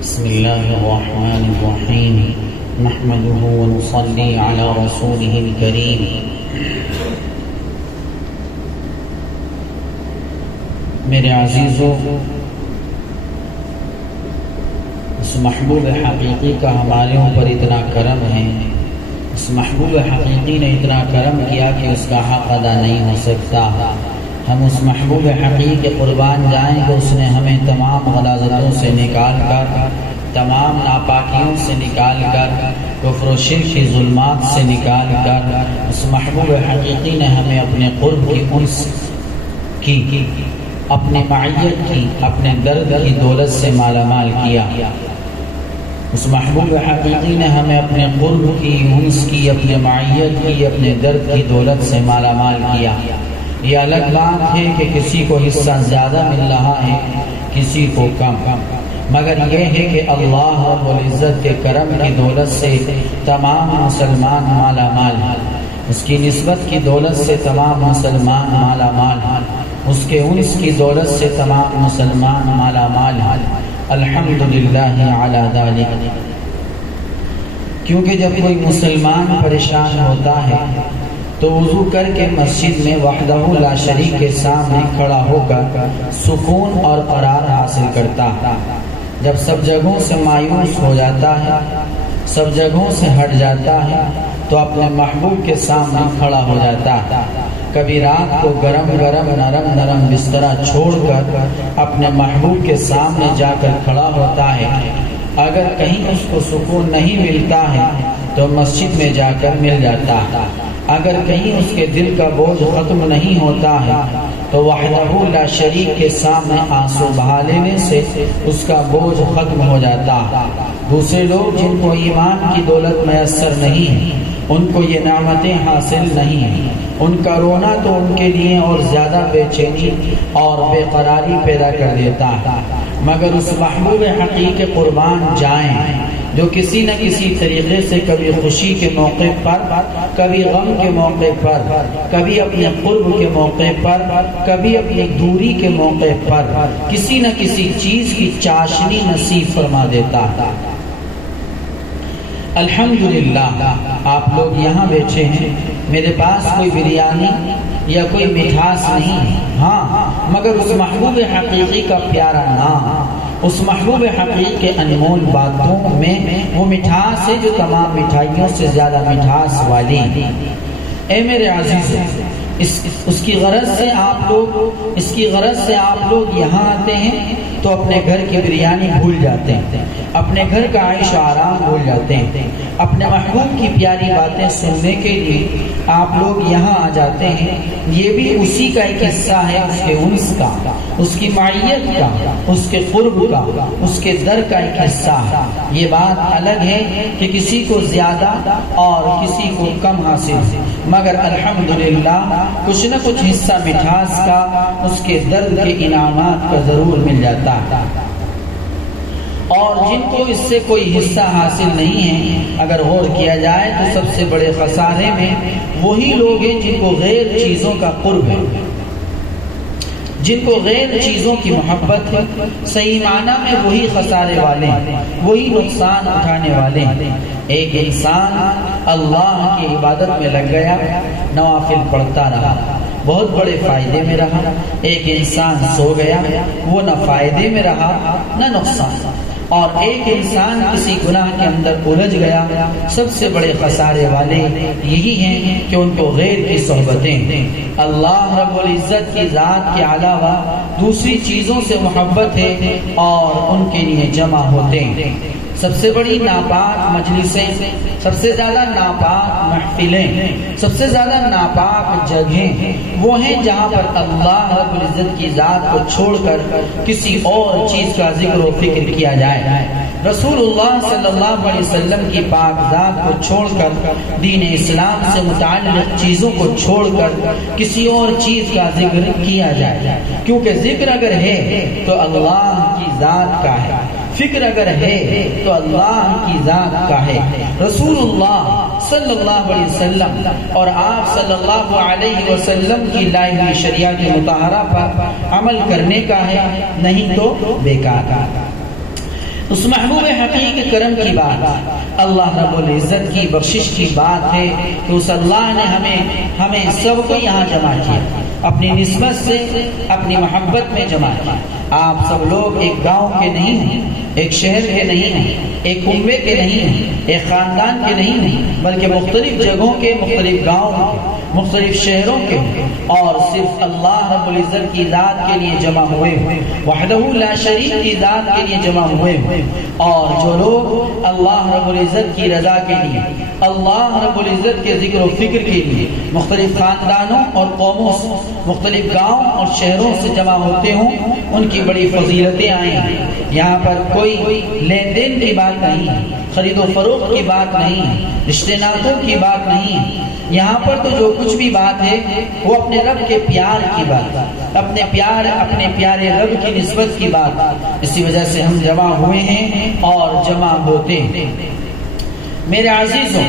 بسم الله الرحمن الرحيم نحمده ونصلي على رسوله الكريم میرے عزیزو، اس محبوب حقیقی کا ہمارے اوپر اتنا کرم ہے، اس محبوب حقیقی نے اتنا کرم کیا کہ اس کا حق ادا نہیں ہو سکتا۔ ہم اس محبوب حقیقی کے قربان جائیں کہ اس نے ہمیں تمام غلاظتوں سے نکال کر، تمام ناپاکیوں سے نکال کر، کفر و شرک کی ظلمات سے نکال کر، اس محبوب حقیقی نے ہمیں اپنے قرب کی انس کی، اپنے معیت کی، اپنے درد کی دولت سے مالا مال کیا۔ اس محبوب حقیقی نے ہمیں اپنے قرب کی انس کی، اپنے معیت کی، اپنے درد کی دولت سے مالا مال کیا۔ یہ الگ بات ہے کہ کسی کو حصہ زیادہ مل رہا ہے، کسی کو کم، مگر یہ ہے کہ اللہ رب العزت کے کرم کی دولت سے تمام مسلمان مالا مال ہیں، اس کی نسبت کی دولت سے تمام مسلمان مالا مال ہیں، اس کے انس کی دولت سے تمام مسلمان مالا مال ہیں۔ الحمدللہ علی ذالک۔ کیونکہ جب کوئی مسلمان پریشان ہوتا ہے تو وضو کر کے مسجد میں وحدہ لا شریک کے سامنے کھڑا ہو کر سکون اور قرار حاصل کرتا ہے۔ جب سب جگہوں سے مایوس ہو جاتا ہے، سب جگہوں سے ہٹ جاتا ہے، تو اپنے محبوب کے سامنے کھڑا ہو جاتا ہے۔ کبھی رات کو گرم گرم نرم نرم بسترا چھوڑ کر اپنے محبوب کے سامنے جا کر کھڑا ہوتا ہے۔ اگر کہیں اس کو سکون نہیں ملتا ہے تو مسجد میں جا کر مل جاتا ہے۔ اگر کہیں اس کے دل کا بوجھ ختم نہیں ہوتا ہے تو وحدہ لا شریک کے سامنے آنسو بہا لینے سے اس کا بوجھ ختم ہو جاتا ہے۔ دوسرے لوگ جن کو ایمان کی دولت میسر نہیں ہے، ان کو یہ نعمتیں حاصل نہیں ہیں، ان کا رونا تو ان کے لیے اور زیادہ بے چینی اور بے قراری پیدا کر دیتا ہے۔ مگر اس محبوب حقیقی قربان جائیں جو کسی نہ کسی طریقے سے کبھی خوشی کے موقع پر، کبھی غم کے موقع پر، کبھی اپنے قرب کے موقع پر، کبھی اپنی دوری کے موقع پر کسی نہ کسی چیز کی چاشنی نصیب فرما دیتا ہے۔ الحمدللہ آپ لوگ یہاں بیٹھے ہیں، میرے پاس کوئی بریانی یا کوئی مٹھاس نہیں ہے، ہاں مگر اس محبوب حقیقی کا پیارا نام، اس محبوب حقیقی کے انمول باتوں میں وہ مٹھاس ہے جو تمام مٹھائیوں سے زیادہ مٹھاس والی۔ اے میرے عزیزوں، اس کی غرض سے آپ لوگ یہاں آتے ہیں تو اپنے گھر کی بریانی بھول جاتے ہیں، اپنے گھر کا عیش و آرام بھول جاتے ہیں، اپنے محبوب کی پیاری باتیں سننے کے لیے آپ لوگ یہاں آ جاتے ہیں۔ یہ بھی اسی کا ایک حصہ ہے، اس کے انس کا، اس کی معیت کا، اس کے قرب کا، اس کے در کا ایک حصہ ہے۔ یہ بات الگ ہے کہ کسی کو زیادہ اور کسی کو کم حاصل ہے، مگر الحمدللہ کچھ نہ کچھ حصہ مٹھاس کا، اس کے درد کے انعامات کا ضرور مل جاتا ہے۔ اور جن کو اس سے کوئی حصہ حاصل نہیں ہے، اگر غور کیا جائے تو سب سے بڑے خسارے میں وہی لوگ ہیں جن کو غیر چیزوں کا قرب ہے، جن کو غیر چیزوں کی محبت ہے۔ صحیح معنی میں وہی خسارے والے ہیں، وہی نقصان اٹھانے والے ہیں۔ ایک انسان اللہ کی عبادت میں لگ گیا، نوافل پڑھتا رہا، بہت بڑے فائدے میں رہا۔ ایک انسان سو گیا، وہ نہ فائدے میں رہا نہ نقصان۔ اور ایک انسان کسی گناہ کے اندر الجھ گیا، سب سے بڑے خسارے والے یہی ہیں کہ ان کو غیر کی صحبتیں، اللہ رب العزت کی ذات کے علاوہ دوسری چیزوں سے محبت ہے اور ان کے لیے جمع ہوتے ہیں۔ سب سے بڑی ناپاک مجلسیں، سب سے زیادہ ناپاک محفلیں، سب سے زیادہ ناپاک جگہیں وہ ہیں جہاں پر اللہ رب العزت کی ذات کو چھوڑ کر کسی اور چیز کا ذکر و فکر کیا جائے۔ رسول اللہ صلی اللہ علیہ وسلم کی پاک ذات کو چھوڑ کر، دین اسلام سے متعلق چیزوں کو چھوڑ کر کسی اور چیز کا ذکر کیا جائے، کیونکہ ذکر اگر ہے تو اللہ کی ذات کا ہے، فکر اگر ہے تو اللہ کی ذات کا ہے۔ رسول اللہ صلی اللہ علیہ وسلم اور آپ صلی اللہ علیہ وسلم کی لائی ہوئی شریعت مطہرہ پر عمل کرنے کا ہے، نہیں تو بیکار۔ اس محبوب حقیقی کے کرم کی بات، اللہ رب العزت کی بخشش کی بات ہے کہ اس اللہ نے ہمیں سب کو یہاں جمع کیا، اپنی نسبت سے اپنی محبت میں جمع کیا۔ آپ سب لوگ ایک گاؤں کے نہیں ہیں، ایک شہر کے نہیں ہیں، ایک کنبے کے نہیں ہیں، ایک خاندان کے نہیں ہیں، بلکہ مختلف جگہوں کے، مختلف گاؤں کے، مختلف شہروں کے، اور صرف اللہ رب العزت کی ذات کے لیے جمع ہوئے، وحدہ لا شریک کی ذات کے لیے جمع ہوئے۔ اور جو لوگ اللہ رب العزت کی رضا کے لیے، اللہ رب العزت کے ذکر و فکر کے لیے مختلف خاندانوں اور قوموں سے، مختلف گاؤں اور شہروں سے جمع ہوتے ہوں، ان کی بڑی فضیلتیں آئی ہیں۔ یہاں پر کوئی لین دین کی بات نہیں ہے، خرید و فروخت کی بات نہیں ہے، رشتے ناطوں کی بات نہیں ہے۔ یہاں پر تو جو کچھ بھی بات ہے وہ اپنے رب کے پیار کی بات، اپنے پیارے رب کی نسبت کی بات، اسی وجہ سے ہم جمع ہوئے ہیں اور جمع ہوتے ہیں۔ میرے عزیزوں،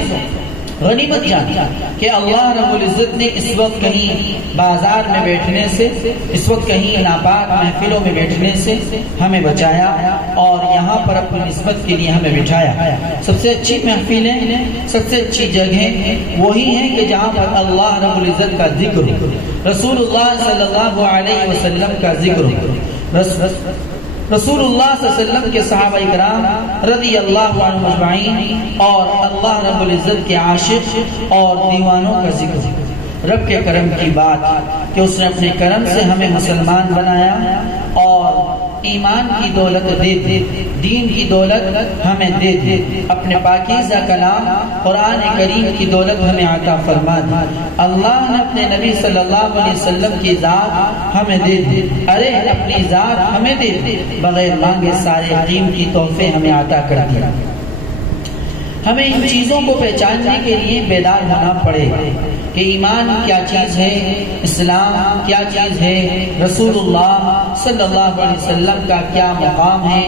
غنیمت جانیں کہ اللہ رب العزت نے اس وقت کہیں بازار میں بیٹھنے سے، اس وقت کہیں ناپاک محفلوں میں بیٹھنے سے ہمیں بچایا اور یہاں پر اپنی نسبت کے لیے ہمیں بٹھایا۔ سب سے اچھی محفلیں، سب سے اچھی جگہیں وہی ہیں کہ جہاں پر اللہ رب العزت کا ذکر، رسول اللہ صلی اللہ علیہ وسلم کا ذکر، رسول اللہ صلی اللہ علیہ وسلم کے صحابہ اکرام رضی اللہ عنہم اجمعین اور اللہ رب العزت کے عاشق اور دیوانوں کا ذکر، رب کے کرم کی بات کہ اس نے اپنے کرم سے ہمیں مسلمان بنایا اور ایمان کی دولت دے دے، دین کی دولت ہمیں دے دے، اپنے پاکیزہ کلام قرآن کریم کی دولت ہمیں عطا فرما دی۔ اللہ نے اپنے نبی صلی اللہ علیہ وسلم کی ذات ہمیں دے دی، ارے اپنی ذات ہمیں دے دے، بغیر مانگے سارے قیمتی تحفے ہمیں عطا کر دیا۔ ہمیں ان چیزوں کو پہچاننے کے لیے بیدار ہونا پڑے کہ ایمان کیا چیز ہے، اسلام کیا چیز ہے، رسول اللہ صلی اللہ علیہ وسلم کا کیا مقام ہے،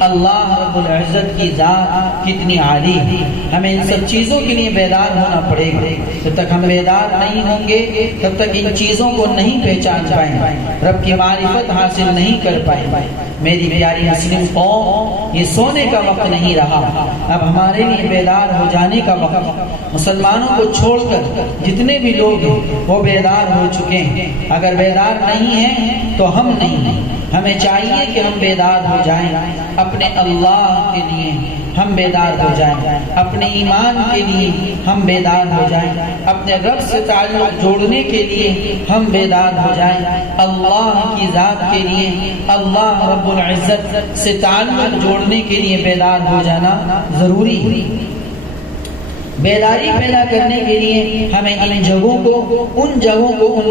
اللہ رب العزت کی ذات کتنی عالی ہے۔ ہمیں ان سب چیزوں کے لیے بیدار ہونا پڑے گا۔ جب تک ہم بیدار نہیں ہوں گے تب تک ان چیزوں کو نہیں پہچان پائیں، رب کی معرفت حاصل نہیں کر پائیں۔ میری پیاری مسلم قوم، یہ سونے کا وقت نہیں رہا، اب ہمارے لیے بیدار ہو جانے کا وقت۔ مسلمانوں کو چھوڑ کر جتنے بھی لوگ ہیں وہ بیدار ہو چکے ہیں، اگر بیدار نہیں ہیں تو ہم نہیں ہیں۔ ہمیں چاہیے کہ ہم بیدار ہو جائیں، اپنے اللہ کے لیے ہم بیدار ہو جائیں، اپنے ایمان کے لیے ہم بیدار ہو جائیں، اپنے رب سے تعلق جوڑنے کے لیے ہم بیدار ہو جائیں، اللہ کی ذات کے لیے، اللہ رب العزت سے تعلق جوڑنے کے لیے بیدار ہو جانا ضروری ہے۔ بیداری پیدا کرنے کے لیے ہمیں ان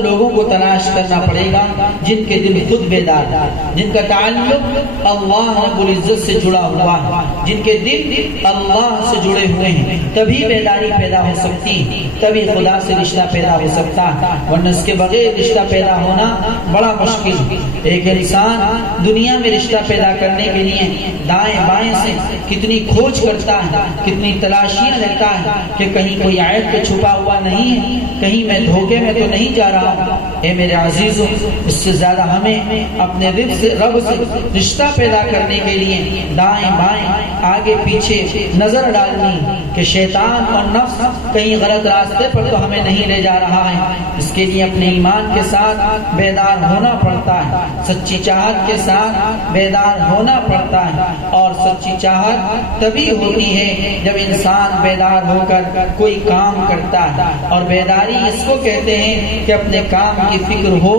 لوگوں کو تلاش کرنا پڑے گا جن کے دل خود بیدار ہے، جن کا تعلق اللہ رب العزت سے جڑا ہوا ہے، جن کے دل اللہ سے جڑے ہوئے ہیں، تبھی بیداری پیدا ہو سکتی ہے، تبھی خدا سے رشتہ پیدا ہو سکتا ہے، ورنہ اس کے بغیر رشتہ پیدا ہونا بڑا مشکل ہے۔ ایک انسان دنیا میں رشتہ پیدا کرنے کے لیے دائیں بائیں سے کتنی کھوج کرتا ہے، کتنی تلاشیاں لیتا ہے کہ کہیں کوئی عیب تو چھپا ہوا نہیں ہے، کہیں میں دھوکے میں تو نہیں جا رہا ہوں۔ اے میرے عزیزوں، اس سے زیادہ ہمیں اپنے رب سے رشتہ پیدا کرنے کے لیے دائیں بائیں آگے پیچھے نظر ڈالنی کہ شیطان اور نفس کہیں غلط راستے پر تو ہمیں نہیں لے جا رہا ہے۔ اس کے لیے اپنے ایمان کے ساتھ بیدار ہونا پڑتا ہے، سچی چاہت کے ساتھ بیدار ہونا پڑتا ہے، اور سچی چاہت تبھی ہوتی ہے جب انسان بیدار ہو کر کوئی کام کرتا ہے، اور بیداری اس کو کہتے ہیں کہ اپنے کام کی فکر ہو،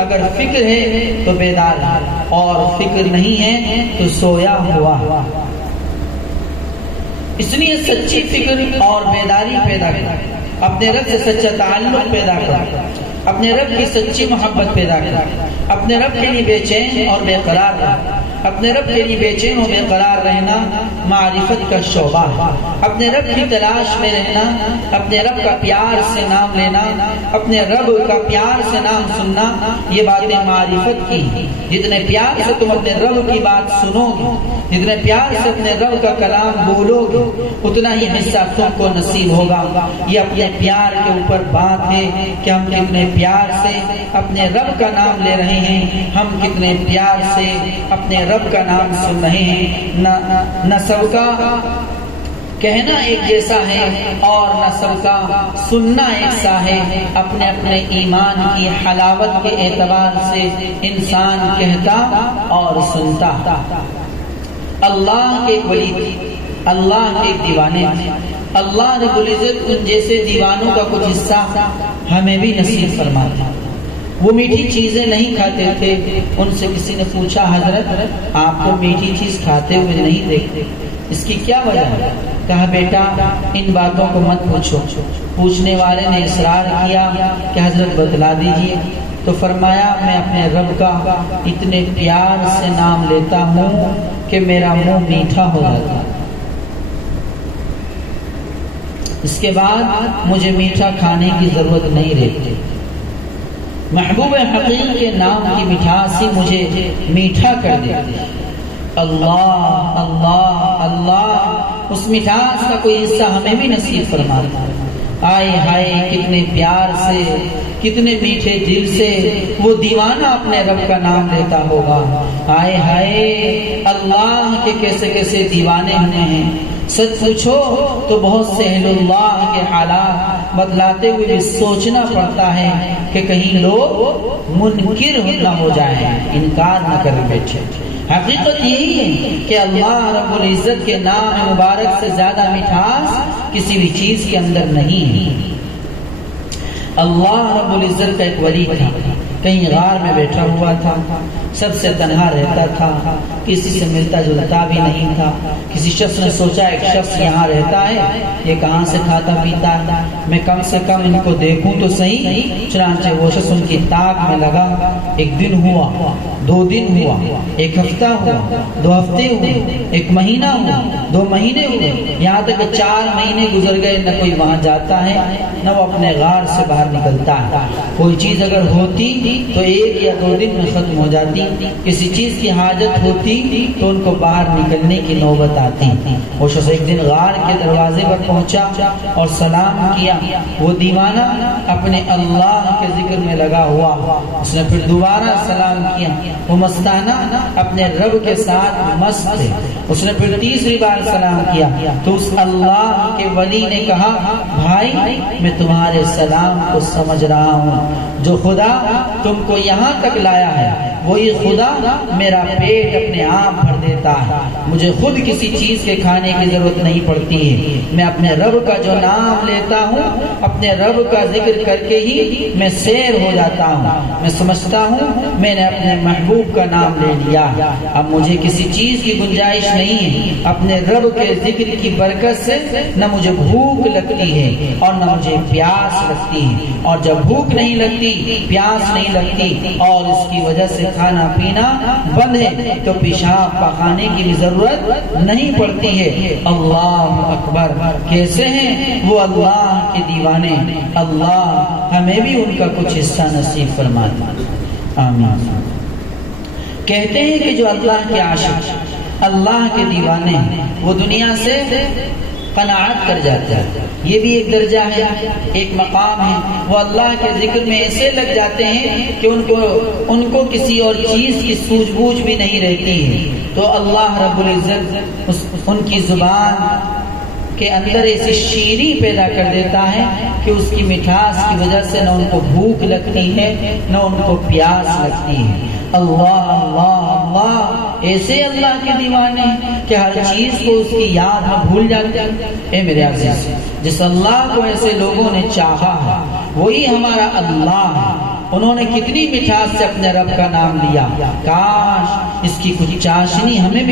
اگر فکر ہے تو بیدار ہے، اور فکر نہیں ہے تو سویا ہوا۔ اس لیے سچی فکر اور بیداری پیدا کر، اپنے رب سے سچا تعلق پیدا کر، اپنے رب کی سچی محبت پیدا کر، اپنے رب کے لیے بے چین اور بے قرار رہ، اپنے رب کے لیے بے چین و بے قرار رہنا معرفت کا شعبہ ہے۔ اپنے رب کی تلاش میں رہنا، اپنے رب کا پیار سے نام لینا، اپنے رب کا پیار سے نام سننا، یہ باتیں معرفت کی ہیں۔ جتنے پیار سے تم اپنے رب کی بات سنو گے، جتنے پیار سے اپنے رب کا کلام بولو گے اتنا ہی حصہ تم کو نصیب ہوگا۔ یہ اپنے پیار کے اوپر بات ہے کہ ہم کتنے پیار سے اپنے رب کا نام لے رہے ہیں، ہم کتنے پیار سے اپنے رب کا نام سن رہے ہیں۔ نہ سب کا کہنا ایک جیسا ہے اور نہ سب کا سننا ایک سا ہے، اپنے اپنے ایمان کی حلاوت کے اعتبار سے انسان کہتا اور سنتا۔ اللہ کے ایک ولی، اللہ کے ایک دیوانے، اللہ رب العزت ان جیسے دیوانوں کا کچھ حصہ ہمیں بھی نصیب فرماتا۔ وہ میٹھی چیزیں نہیں کھاتے تھے، ان سے کسی نے پوچھا حضرت آپ کو میٹھی چیز کھاتے ہوئے نہیں دیکھتے، اس کی کیا وجہ ہے؟ کہا بیٹا ان باتوں کو مت پوچھو۔ پوچھنے والے نے اصرار کیا کہ حضرت بتلا دیجئے، تو فرمایا میں اپنے رب کا اتنے پیار سے نام لیتا ہوں کہ میرا منہ میٹھا ہو جاتا ہے، اس کے بعد مجھے میٹھا کھانے کی ضرورت نہیں رہتی۔ محبوب حقیقی کے نام کی مٹھاس ہی مجھے میٹھا کر دیتی ہے۔ اللہ اللہ اللہ، اس مٹھاس کا کوئی حصہ ہمیں بھی نصیب فرماتا ہے۔ آئے ہائے کتنے پیار سے، کتنے میٹھے دل سے وہ دیوانہ اپنے رب کا نام لیتا ہوگا۔ آئے ہائے اللہ کے کیسے کیسے دیوانے ہونے ہیں۔ سچ پوچھو تو بہت سے اہل اللہ کے حالات بدلاتے ہوئے بھی سوچنا پڑتا ہے کہ کہیں لوگ منکر نہ ہو جائیں، انکار نہ کر بیٹھے۔ حقیقت یہی ہے کہ اللہ رب العزت کے نام مبارک سے زیادہ مٹھاس کسی بھی چیز کے اندر نہیں ہے۔ اللہ رب العزت کا ایک ولی تھا، کہیں غار میں بیٹھا ہوا تھا، سب سے تنہا رہتا تھا، کسی سے ملتا جلتا بھی نہیں تھا۔ کسی شخص نے سوچا ایک شخص یہاں رہتا ہے، یہ کہاں سے کھاتا پیتا ہے، میں کم سے کم ان کو دیکھوں تو صحیح۔ چنانچہ وہ شخص ان کی تاک میں لگا۔ ایک دن ہوا، 2 دن ہوا، 1 ہفتہ ہوا، 2 ہفتے ہوئے، 1 مہینہ ہوا، 2 مہینے ہوئے، یہاں تک کہ 4 مہینے گزر گئے۔ نہ کوئی وہاں جاتا ہے نہ وہ اپنے غار سے باہر نکلتا ہے۔ کوئی چیز اگر ہوتی تو 1 یا 2 دن میں ختم ہو جاتی، کسی چیز کی حاجت ہوتی تو ان کو باہر نکلنے کی نوبت آتی۔ وہ شخص ایک دن غار کے دروازے پر پہنچا اور سلام کیا۔ وہ دیوانہ اپنے اللہ کے ذکر میں لگا ہوا، اس نے پھر دوبارہ سلام کیا۔ وہ مستانہ اپنے رب کے ساتھ مست تھے، اس نے پھر تیسری بار سلام کیا تو اس اللہ کے ولی نے کہا بھائی میں تمہارے سلام کو سمجھ رہا ہوں، جو خدا تم کو یہاں تک لایا ہے وہی خدا میرا پیٹ اپنے آپ بھر دیتا ہے، مجھے خود کسی چیز کے کھانے کی ضرورت نہیں پڑتی ہے۔ میں اپنے رب کا جو نام لیتا ہوں، اپنے رب کا ذکر کر کے ہی میں سیر ہو جاتا ہوں۔ میں سمجھتا ہوں میں نے اپنے محبوب کا نام لے لیا، اب مجھے کسی چیز کی گنجائش نہیں ہے۔ اپنے رب کے ذکر کی برکت سے نہ مجھے بھوک لگتی ہے اور نہ مجھے پیاس لگتی ہے، اور جب بھوک نہیں لگتی، پیاس نہیں لگتی اور اس کی وجہ سے کھانا پینا بند ہے تو پیشاب پخانے کی بھی ضرورت نہیں پڑتی ہے۔ اللہ اکبر، کیسے ہیں وہ اللہ کے دیوانے۔ اللہ ہمیں بھی ان کا کچھ حصہ نصیب فرمائے، آمین۔ کہتے ہیں کہ جو اللہ کے عاشق، اللہ کے دیوانے، وہ دنیا سے قناعت کر جاتا ہے۔ یہ بھی ایک درجہ ہے، ایک مقام ہے۔ وہ اللہ کے ذکر میں ایسے لگ جاتے ہیں کہ ان کو کسی اور چیز کی سوجھ بوجھ بھی نہیں رہتی ہے، تو اللہ رب العزت ان کی زبان کے اندر ایسی شیریں پیدا کر دیتا ہے کہ اس کی مٹھاس کی وجہ سے نہ ان کو بھوک لگتی ہے نہ ان کو پیاس لگتی ہے۔ اللہ اللہ اللہ، ایسے اللہ کے دیوانے کہ ہر چیز کو اس کی یاد میں بھول جاتے ہیں۔ اے میرے عزیز، جس اللہ کو ایسے لوگوں نے چاہا ہے وہی ہمارا اللہ ہے۔ انہوں نے کتنی مٹھاس سے اپنے رب کا نام لیا، کاش اس کی کچھ چاشنی ہمیں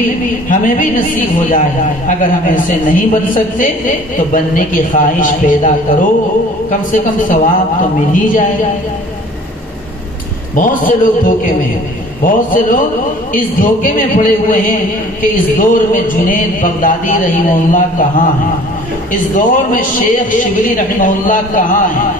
بھی نصیب ہو جائے۔ اگر ہم ایسے نہیں بن سکتے تو بننے کی خواہش پیدا کرو، کم سے کم ثواب تو مل ہی جائے۔ بہت سے لوگ دھوکے میں ہیں، بہت سے لوگ اس دھوکے میں پڑے ہوئے ہیں کہ اس دور میں جنید بغدادی رحمہ اللہ کہاں ہے، اس دور میں شیخ شبلی رحمہ اللہ کہاں ہے۔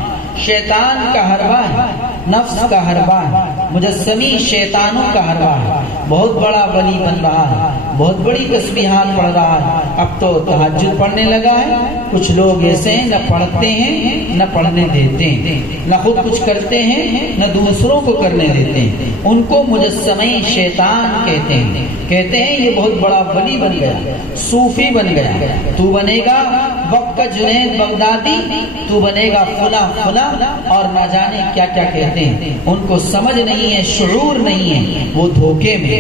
شیطان کا حربہ ہے، نفس کا حربہ ہے، مجسمی شیطانوں کا حربہ ہے۔ بہت بڑا ولی بن رہا ہے، بہت بڑی تسبیحات پڑھ رہا ہے، اب تو تہجد پڑھنے لگا ہے۔ کچھ لوگ ایسے ہیں، نہ پڑھتے ہیں نہ پڑھنے دیتے ہیں، نہ خود کچھ کرتے ہیں نہ دوسروں کو کرنے دیتے ہیں۔ ان کو مجسمہ شیطان کہتے ہیں، کہتے ہیں یہ بہت بڑا ولی بن گیا، صوفی بن گیا، تو بنے گا وقت کا جنید بغدادی، تو بنے گا فلاں فلاں، اور نہ جانے کیا کیا کہتے ہیں۔ ان کو سمجھ نہیں ہے، شعور نہیں ہے، وہ دھوکے میں۔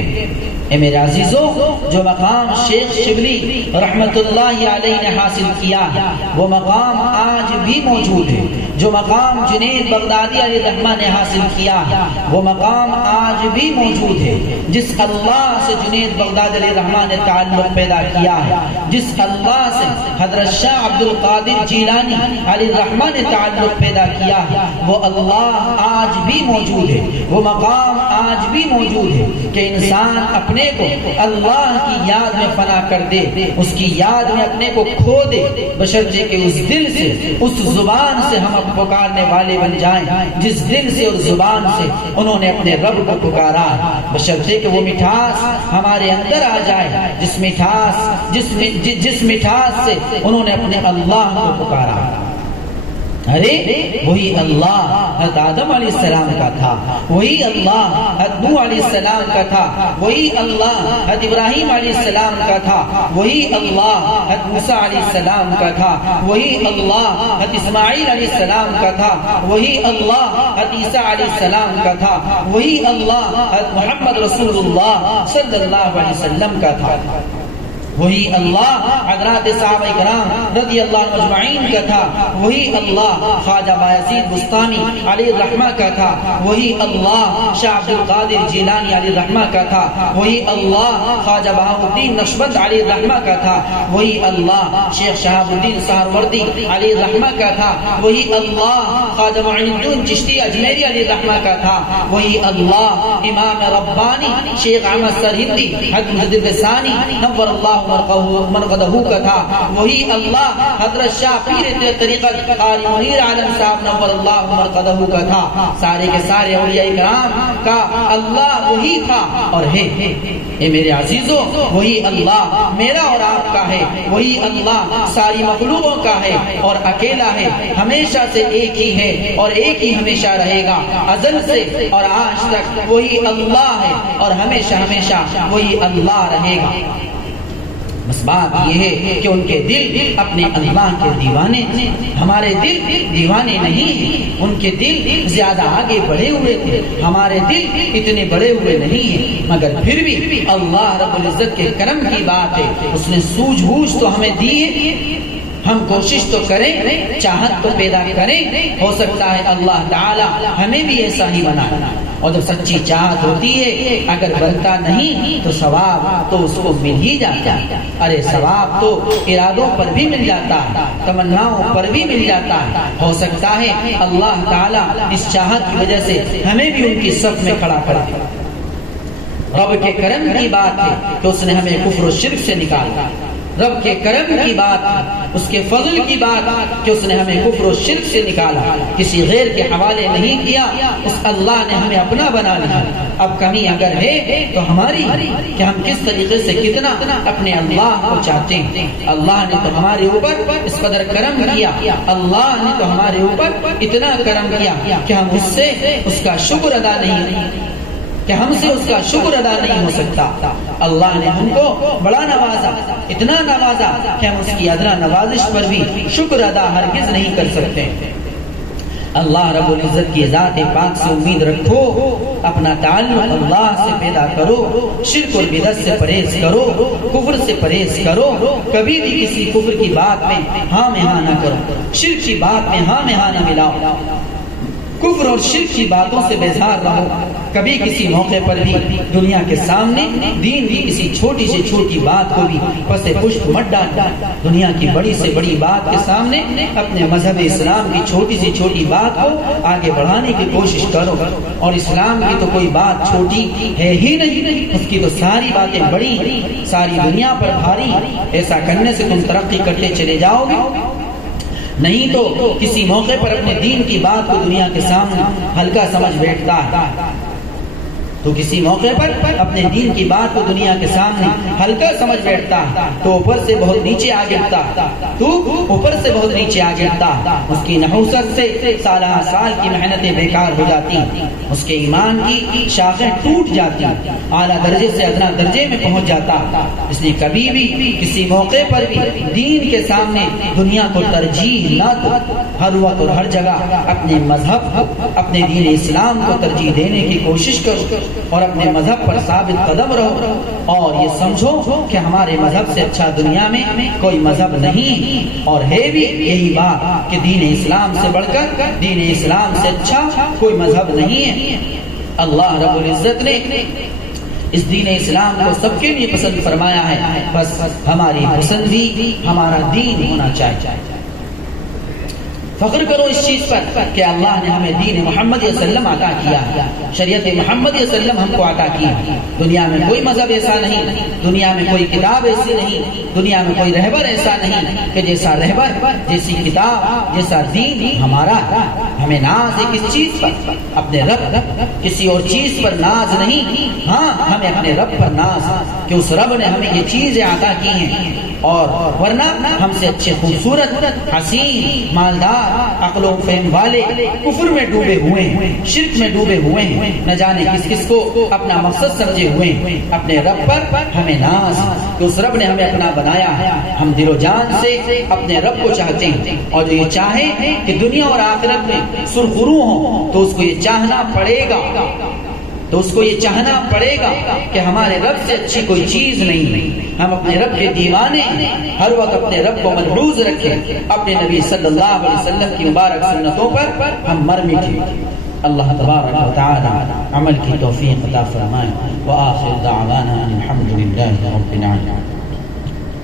اے میرے عزیزوں، جو مقام شیخ شبلی رحمت اللہ علیہ نے حاصل کیا وہ مقام آج بھی موجود ہے۔ جو مقام جنید بغدادی علیہ الرحمہ نے حاصل کیا وہ مقام آج بھی موجود ہے۔ جس اللہ سے جنید بغدادی علیہ الرحمہ نے تعلق پیدا کیا ہے، جس اللہ سے حضرت شاہ عبد القادر جیلانی علیہ الرحمہ نے تعلق پیدا کیا ہے، وہ اللہ آج بھی موجود ہے، وہ مقام آج بھی موجود ہے کہ انسان اپنے کو اللہ کی یاد میں فنا کر دے، اس کی یاد میں اپنے کو کھو دے، بشرطے کہ اس دل سے، اس زبان سے ہم پکارنے والے بن جائیں جس دل سے اور زبان سے انہوں نے اپنے رب کو پکارا، بشرطے کہ وہ مٹھاس ہمارے اندر آ جائے، جس مٹھاس سے انہوں نے اپنے اللہ کو پکارا۔ ارے وہی اللہ حضرت آدم علیہ السلام کا تھا، وہی اللہ حضرت نوح علیہ السلام کا تھا، وہی اللہ حضرت ابراہیم علیہ السلام کا تھا، وہی اللہ حضرت موسیٰ علیہ السلام کا تھا، وہی اللہ حضرت اسماعیل علیہ السلام کا تھا، وہی اللہ حضرت عیسیٰ علیہ السلام کا تھا، وہی اللہ حضرت محمد رسول اللہ صلی اللہ علیہ وسلم کا تھا، وہی اللہ حضرات صحابہ کرام رضی اللہ عنہ اجمعین کا تھا، وہی اللہ خواجہ بایزید بستانی علیہ الرحمہ کا تھا، وہی اللہ شاہ عبد القادر جیلانی علیہ الرحمہ کا تھا، وہی اللہ خواجہ بہاؤالدین نقشبند علیہ الرحمہ کا تھا، وہی اللہ شیخ شہاب الدین سہروردی علیہ الرحمہ کا تھا، وہی اللہ خواجہ معین الدین چشتی اجمیری علیہ الرحمہ کا تھا، وہی اللہ امام ربانی شیخ احمد سرہندی حضرت محدث ثانی نور اللہ مرقدہ کا تھا، وہی اللہ حضرت شاہ پیر طریقت قاری منیر عالم صاحب نور اللہ مرقدہ کا تھا۔ سارے کے سارے اولیاء کرام کا اللہ وہی تھا اور ہے۔ اے میرے عزیزوں، وہی اللہ میرا اور آپ کا ہے، وہی اللہ ساری مخلوقوں کا ہے اور اکیلا ہے، ہمیشہ سے ایک ہی ہے اور ایک ہی ہمیشہ رہے گا، ازل سے اور آج تک وہی اللہ ہے اور ہمیشہ ہمیشہ وہی اللہ رہے گا۔ بس بات یہ ہے کہ ان کے دل اپنے اللہ کے دیوانے، ہمارے دل دیوانے نہیں ہیں، ان کے دل زیادہ آگے بڑھے ہوئے تھے، ہمارے دل اتنے بڑے ہوئے نہیں ہیں، مگر پھر بھی اللہ رب العزت کے کرم کی بات ہے، اس نے سوجھ بوجھ تو ہمیں دی ہے، ہم کوشش تو کریں، چاہت تو پیدا کریں، ہو سکتا ہے اللہ تعالی ہمیں بھی ایسا ہی بنائے۔ اور جب سچی چاہت ہوتی ہے اگر بنتا نہیں تو ثواب تو اس کو مل ہی جاتا ہے۔ ارے ثواب تو ارادوں پر بھی مل جاتا ہے، تمناؤں پر بھی مل جاتا ہے، ہو سکتا ہے اللہ تعالی اس چاہت کی وجہ سے ہمیں بھی ان کی صف میں کھڑا کر دے۔ رب کے کرم کی بات ہے کہ اس نے ہمیں کفر و شرک سے نکالا، رب کے کرم کی بات، اس کے فضل کی بات کہ اس نے ہمیں کفر و شرک سے نکالا، کسی غیر کے حوالے نہیں کیا، اس اللہ نے ہمیں اپنا بنا لیا۔ اب کمی اگر ہے تو ہماری کہ ہم کس طریقے سے کتنا اپنے اللہ کو چاہتے ہیں۔ اللہ نے تو ہمارے اوپر اس قدر کرم کیا، اللہ نے تو ہمارے اوپر اتنا کرم کیا کہ ہم اس سے اس کا شکر ادا نہیں، کہ ہم سے اس کا شکر ادا نہیں ہو سکتا۔ اللہ نے ہم کو بڑا نوازا، اتنا نوازا کہ ہم اس کی ادنا نوازش پر بھی شکر ادا ہرگز نہیں کر سکتے۔ اللہ رب العزت کی ذات پاک سے امید رکھو، اپنا تعلق اللہ سے پیدا کرو، شرک اور بدعت سے پرہیز کرو، کفر سے پرہیز کرو، کبھی بھی کسی کفر کی بات میں ہاں میں ہاں نہ کرو، شرک کی بات میں ہاں میں ہاں نہ ملاؤ، کفر اور شرک کی باتوں سے بیزار رہو، کبھی کسی موقع پر بھی دنیا کے سامنے دین کی کسی چھوٹی سے چھوٹی بات کو بھی پس پشت مت ڈالو، دنیا کی بڑی سے بڑی بات کے سامنے اپنے مذہب اسلام کی چھوٹی سے چھوٹی بات کو آگے بڑھانے کی کوشش کرو، اور اسلام کی تو کوئی بات چھوٹی ہے ہی نہیں، اس کی تو ساری باتیں بڑی، ساری دنیا پر بھاری، ایسا کرنے سے تم ترقی کرتے چلے جاؤ گے، نہیں تو کسی موقع پر اپنے دین کی بات کو دنیا کے سامنے ہلکا سمجھ بیٹھتا ہے۔ تو کسی موقع پر اپنے دین کی بات کو دنیا کے سامنے ہلکا سمجھ بیٹھتا تو اوپر سے بہت نیچے آ گرتا اس کی نحوست سے سالہ سال کی محنتیں بیکار ہو جاتی، اس کے ایمان کی شاخیں ٹوٹ جاتی، اعلیٰ درجے سے ادنا درجے میں پہنچ جاتا۔ اس لیے کبھی بھی کسی موقع پر بھی دین کے سامنے دنیا کو ترجیح نہ دو، ہر وقت اور ہر جگہ اپنے مذہب کو، اپنے دین اسلام کو ترجیح دینے کی کوشش کرو اور اپنے مذہب پر ثابت قدم رہو، اور یہ سمجھو کہ ہمارے مذہب سے اچھا دنیا میں کوئی مذہب نہیں، اور ہے بھی یہی بات کہ دین اسلام سے بڑھ کر، دین اسلام سے اچھا کوئی مذہب نہیں ہے۔ اللہ رب العزت نے اس دین اسلام کو سب کے لیے پسند فرمایا ہے، بس ہماری پسند بھی ہمارا دین ہونا چاہیے۔ فخر کرو اس چیز پر کہ اللہ نے ہمیں دین محمد صلی اللہ علیہ وسلم عطا کیا، شریعت محمد صلی اللہ علیہ وسلم ہم کو عطا کی۔ دنیا میں کوئی مذہب ایسا نہیں، دنیا میں کوئی کتاب ایسی نہیں، دنیا میں کوئی رہبر ایسا نہیں کہ جیسا رہبر، جیسی کتاب، جیسا دین ہمارا۔ ہمیں ناز ہے کس چیز پر؟ اپنے رب، کسی اور چیز پر ناز نہیں، ہاں ہمیں اپنے رب پر ناز کہ اس رب نے ہمیں یہ چیزیں عطا کی ہیں، اور ورنہ ہم سے اچھے خوبصورت، حسین، مالدار، عقل و فہم والے کفر میں ڈوبے ہوئے ہیں، شرک میں ڈوبے ہوئے ہیں، نہ جانے کس کس کو اپنا مقصد سمجھے ہوئے ہیں۔ اپنے رب پر ہمیں ناز کہ اس رب نے ہمیں اپنا بنایا ہے، ہم دل و جان سے اپنے رب کو چاہتے ہیں، اور جو یہ چاہے کہ دنیا اور آخرت میں سرخرو ہوں تو اس کو یہ چاہنا پڑے گا کہ ہمارے رب سے اچھی کوئی چیز نہیں۔ ہم اپنے رب کے دیوانے، ہر وقت اپنے رب کو ملحوظ رکھیں، اپنے نبی صلی اللہ علیہ وسلم کی مبارک سنتوں پر ہم مر مٹیں۔ اللہ تبارک و تعالی عمل کی توفیق عطا فرمائے۔ وآخر دعوانا الحمد للہ رب العالمین۔